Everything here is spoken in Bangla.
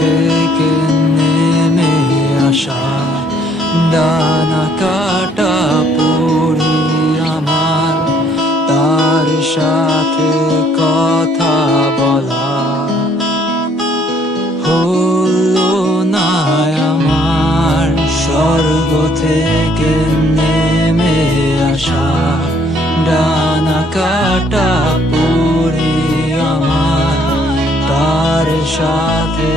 থেকে নেমে আসা ডানা কাটা পড়ি আমার, তার সাথে কথা বলা হলো না আমার। স্বর্গ থেকে নেমে আসা ডানা কাটা পড়ি আমার, তার সাথে